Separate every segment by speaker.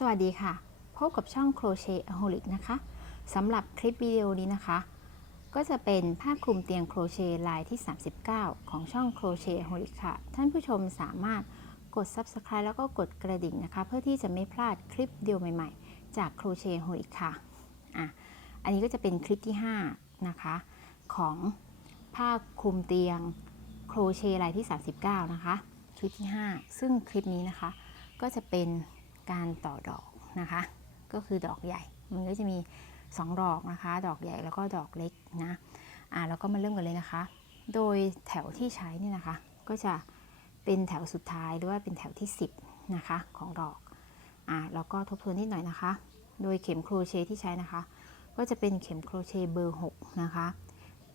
Speaker 1: สวัสดีค่ะ พบกับช่อง Crochet Aholic นะคะสำหรับคลิปวิดีโอนี้นะคะ ก็จะเป็นผ้าคลุมเตียงโครเชต์ลายที่ 39 ของช่อง Crochet Aholic ค่ะ ท่านผู้ชมสามารถกด Subscribe แล้วก็กดกระดิ่งนะคะ เพื่อที่จะไม่พลาดคลิปวิดีโอใหม่ๆ จาก Crochet Aholic ค่ะอะ อันนี้ก็จะเป็นคลิปที่ 5 นะคะ ของผ้าคลุมเตียงโครเชต์ลายที่ 39 นะคะ คลิปที่ 5 ซึ่งคลิปนี้นะคะก็จะเป็น การต่อดอกนะคะ ก็คือดอกใหญ่ มันก็จะมี 2 ดอกนะคะ ดอกใหญ่แล้วก็ดอกเล็กนะอ่าแล้วก็มาเริ่มกันเลยนะคะ โดยแถวที่ใช้นี่นะคะ ก็จะเป็นแถวสุดท้ายหรือว่าเป็นแถวที่ 10นะคะของดอกอ่าแล้วก็ทบทวนนิดหน่อยนะคะ โดยเข็มโครเชต์ที่ใช้นะคะ ก็จะเป็นเข็มโครเชต์เบอร์6นะคะ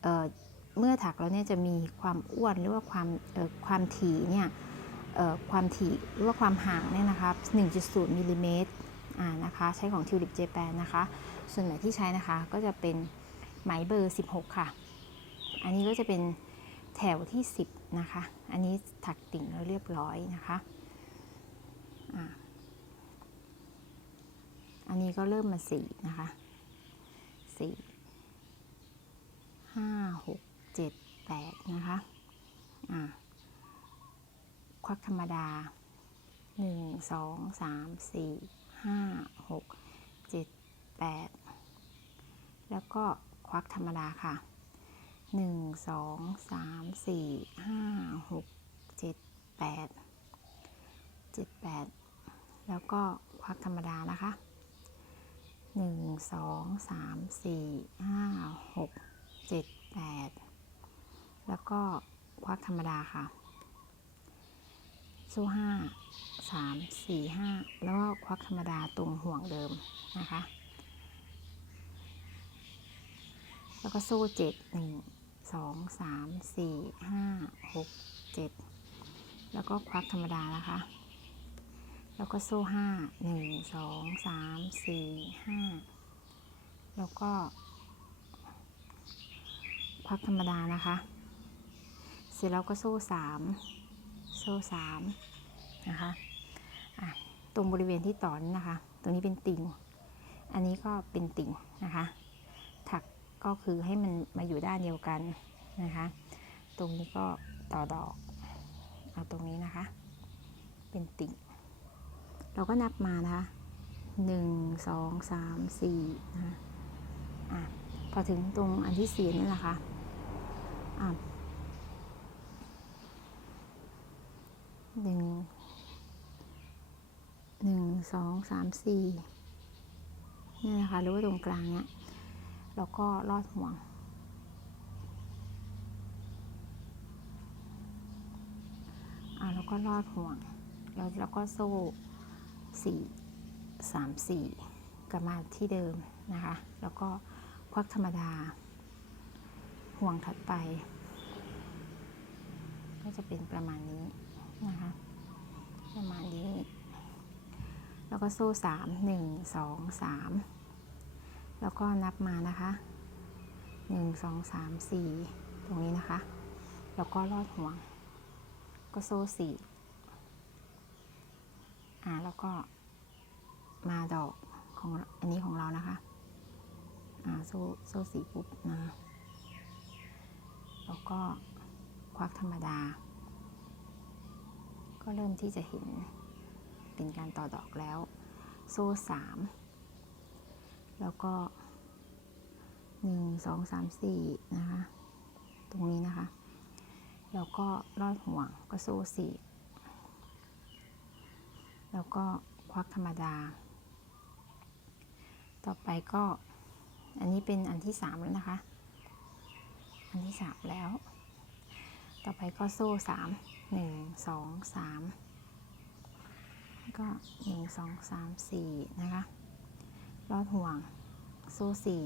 Speaker 1: เอ่อเมื่อถักแล้วเนี่ยจะมีความอ้วนหรือว่าความความถี่เนี่ย ความถี่หรือว่าความห่างเนี่ยนะคะ1.0มิลลิเมตรอ่านะคะใช้ของทิวลิปเจแปนนะคะ ส่วนไหนที่ใช้นะคะก็จะเป็นไหมเบอร์ 16 ค่ะ อันนี้ก็จะเป็นแถวที่ 10 นะคะ อันนี้ถักติ่งแล้วเรียบร้อยนะคะอันนี้ก็เริ่มมา 4 นะคะ 4 5 6 7 8 นะคะ อ่า ควักธรรมดา 1 2 3 4 5 6 7 8 แล้วก็ควักธรรมดาค่ะ 1 2 3 4 5 6 7 8 7 8 แล้วก็ควักธรรมดานะคะ 1 2 3 4 5 6 7 8 แล้วก็ควักธรรมดาค่ะ โซ่ห้าสามสี่ห้าแล้วก็ควักธรรมดาตรงห่วงเดิมนะคะ แล้วก็โซ่เจ็ดหนึ่งสองสามสี่ห้าหกเจ็ดแล้วก็ควักธรรมดานะคะ แล้วก็โซ่ห้าหนึ่งสองสามสี่ห้าแล้วก็ ควักธรรมดานะคะ เสร็จแล้วก็โซ่สาม โซ่สามนะคะะตรงบริเวณที่ต่อนนะคะ ตรงนี้เป็นติ่ง อันนี้ก็เป็นติ่งนะคะ ถักก็คือให้มันมาอยู่ด้านเดียวกันนะคะ ตรงนี้ก็ต่อดอก เอาตรงนี้นะคะ เป็นติ่ง เราก็นับมานะคะหนึ่งสองสามสี่นะคะอะพอถึงตรงอันที่สี่นี่แหละค่ะอะ หนึ่งหนึ่งสองสามสี่เนี่ยนะคะหรือว่าตรงกลางเนี้ยแล้วก็ลอดห่วง อ่าแล้วก็ลอดห่วง แล้วแล้วก็โซ่สี่สามสี่กลับมาที่เดิมนะคะ แล้วก็ควักธรรมดา ห่วงถัดไป ก็จะเป็นประมาณนี้ นะคะประมาณนี้ แล้วก็โซ่สามหนึ่งสองสามแล้วก็นับมานะคะหนึ่งสองสามสี่ตรงนี้นะคะ แล้วก็ลอดห่วง ก็โซ่สี่อ่าแล้วก็มาดอกของอันนี้ของเรานะคะอ่าโซ่โซ่สี่ปุ๊บนะแล้วก็ควักธรรมดา เริ่มที่จะเห็นเป็นการต่อดอกแล้ว โซ่สามแล้วก็หนึ่งสองสามสี่นะคะ ตรงนี้นะคะ แล้วก็ลอดห่วงก็โซ่สี่แล้วก็ควักธรรมดา ต่อไปก็อันนี้เป็นอันที่สามแล้วนะคะ อันที่สามแล้ว ต่อไปก็โซ่สามหนึ่งสองสามก็หนึ่งสองสามสี่นะคะลอดห่วงโซ่สี่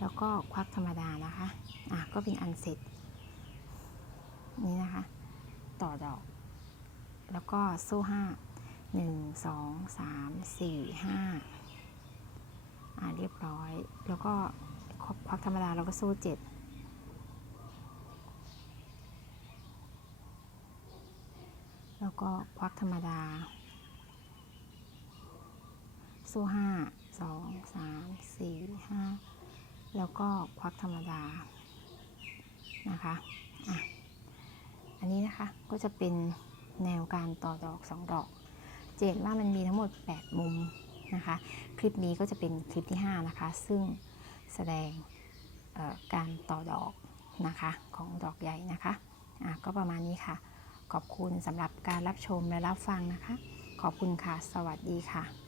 Speaker 1: แล้วก็ควักธรรมดานะคะ อะ ก็เป็นอันเสร็จ นี่นะคะ ต่อดอก แล้วก็โซ่ห้าหนึ่งสองสามสี่ห้าอ่าเรียบร้อย แล้วก็ควักธรรมดาแล้วก็โซ่เจ็ด แล้วก็ควักธรรมดา สู้ห้าสองสามสี่ห้าแล้วก็ควักธรรมดานะคะอะอันนี้นะคะก็จะเป็นแนวการต่อดอก 2 ดอกเจนว่ามันมีทั้งหมด 8 มุมนะคะ คลิปนี้ก็จะเป็นคลิปที่ 5 นะคะ ซึ่งแสดงการต่อดอกนะคะของดอกใหญ่นะคะอะก็ประมาณนี้ค่ะ ขอบคุณสำหรับการรับชมและรับฟังนะคะ ขอบคุณค่ะ สวัสดีค่ะ